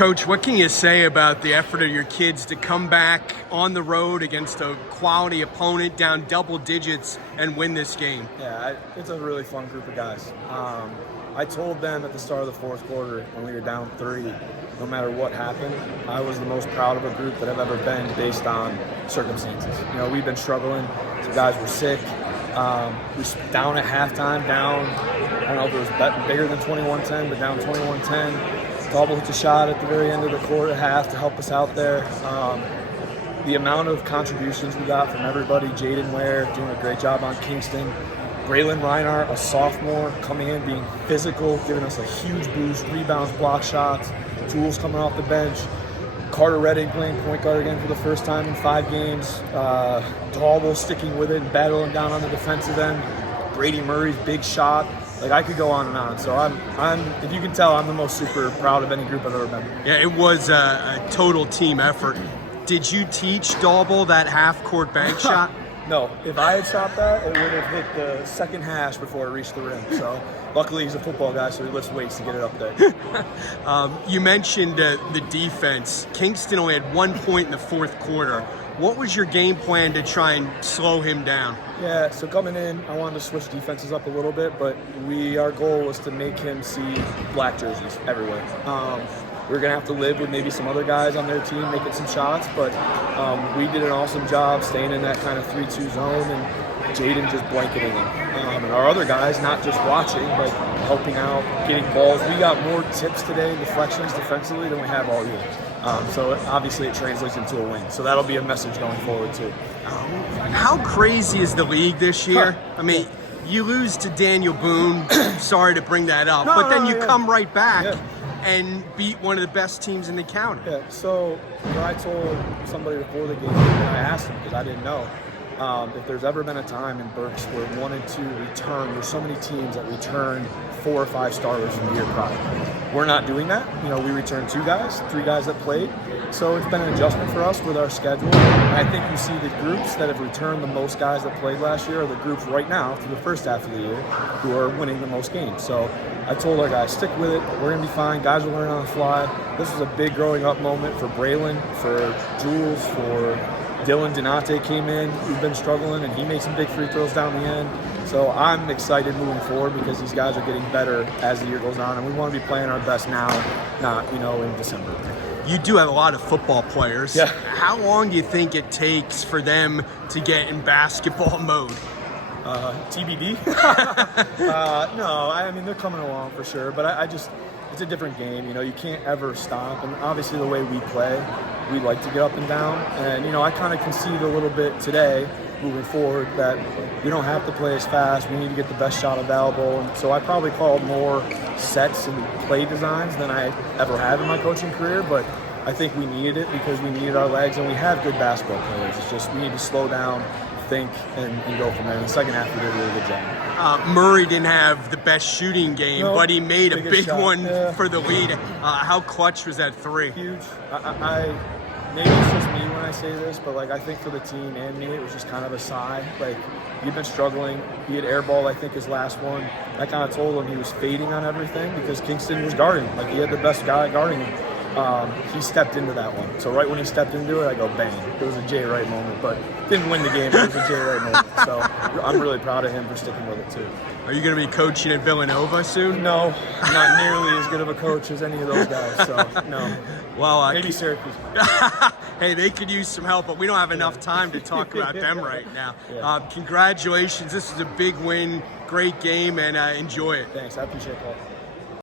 Coach, what can you say about the effort of your kids to come back on the road against a quality opponent down double digits and win this game? Yeah, it's a really fun group of guys. I told them at the start of the fourth quarter when we were down 3, no matter what happened, I was the most proud of a group that I've ever been based on circumstances. You know, we've been struggling. Some guys were sick. We were down at halftime, down, I don't know if it was bigger than 21-10, but down 21-10. Double hit a shot at the very end of the quarter, half to help us out there. The amount of contributions we got from everybody, Jaden Ware doing a great job on Kingston, Braylon Reinhardt, a sophomore, coming in, being physical, giving us a huge boost, rebounds, block shots, tools coming off the bench. Carter Redding playing point guard again for the first time in 5 games. Dalble sticking with it and battling down on the defensive end. Brady Murray's big shot. Like, I could go on and on. So I'm if you can tell, I'm the most super proud of any group I've ever been. Yeah, it was a total team effort. Did you teach Dalble that half-court bank shot? No. If I had shot that, it would have hit the second hash before it reached the rim. So luckily he's a football guy, so he lifts weights to get it up there. You mentioned the defense. Kingston only had 1 point in the fourth quarter. What was your game plan to try and slow him down? Yeah, so coming in, I wanted to switch defenses up a little bit, but our goal was to make him see black jerseys everywhere. We're going to have to live with maybe some other guys on their team making some shots, but we did an awesome job staying in that kind of 3-2 zone and Jaden just blanketing him. And our other guys, not just watching, but helping out, getting balls. We got more tips today, deflections defensively than we have all year. So obviously it translates into a win. So that'll be a message going forward too. How crazy is the league this year? I mean, you lose to Daniel Boone. Sorry to bring that up, but then you come right back and beat one of the best teams in the county. Yeah, so I told somebody before the game, and I asked him because I didn't know, if there's ever been a time in Berks where 1 and 2 return, there's so many teams that return 4 or 5 starters from the year prior. We're not doing that. You know, we returned 2 guys, 3 guys that played. So it's been an adjustment for us with our schedule. And I think you see the groups that have returned the most guys that played last year are the groups right now through the first half of the year who are winning the most games. So I told our guys, stick with it. We're going to be fine. Guys will learn on the fly. This was a big growing up moment for Braylon, for Jules, for Dylan Donate came in, who's been struggling, and he made some big free throws down the end. So I'm excited moving forward because these guys are getting better as the year goes on, and we want to be playing our best now, not, in December. You do have a lot of football players. Yeah. How long do you think it takes for them to get in basketball mode? TBD. No, I mean, they're coming along for sure, but it's a different game. You can't ever stop, and obviously the way we play, we like to get up and down, and I kind of concede a little bit today moving forward that we don't have to play as fast. We need to get the best shot available, and so I probably called more sets and play designs than I ever have in my coaching career, but I think we needed it because we needed our legs, and we have good basketball players. It's just we need to slow down, think, and go from there. In the second half, we did a really good job. Murray didn't have the best shooting game, but he made a big shot. one for the lead. How clutch was that 3? Huge. Maybe it's just me when I say this, but I think for the team and me, it was just kind of a sigh. You've been struggling. He had airball, I think, his last one. I kind of told him he was fading on everything because Kingston was guarding. He had the best guy guarding him. He stepped into that one. So right when he stepped into it, I go bang. It was a Jay Wright moment, but didn't win the game. It was a Jay Wright moment. So I'm really proud of him for sticking with it too. Are you going to be coaching at Villanova soon? No, not nearly as good of a coach as any of those guys. So no. Well, maybe Syracuse. Hey, they could use some help, but we don't have enough time to talk about them right now. Yeah. Congratulations. This is a big win. Great game, and enjoy it. Thanks. I appreciate that.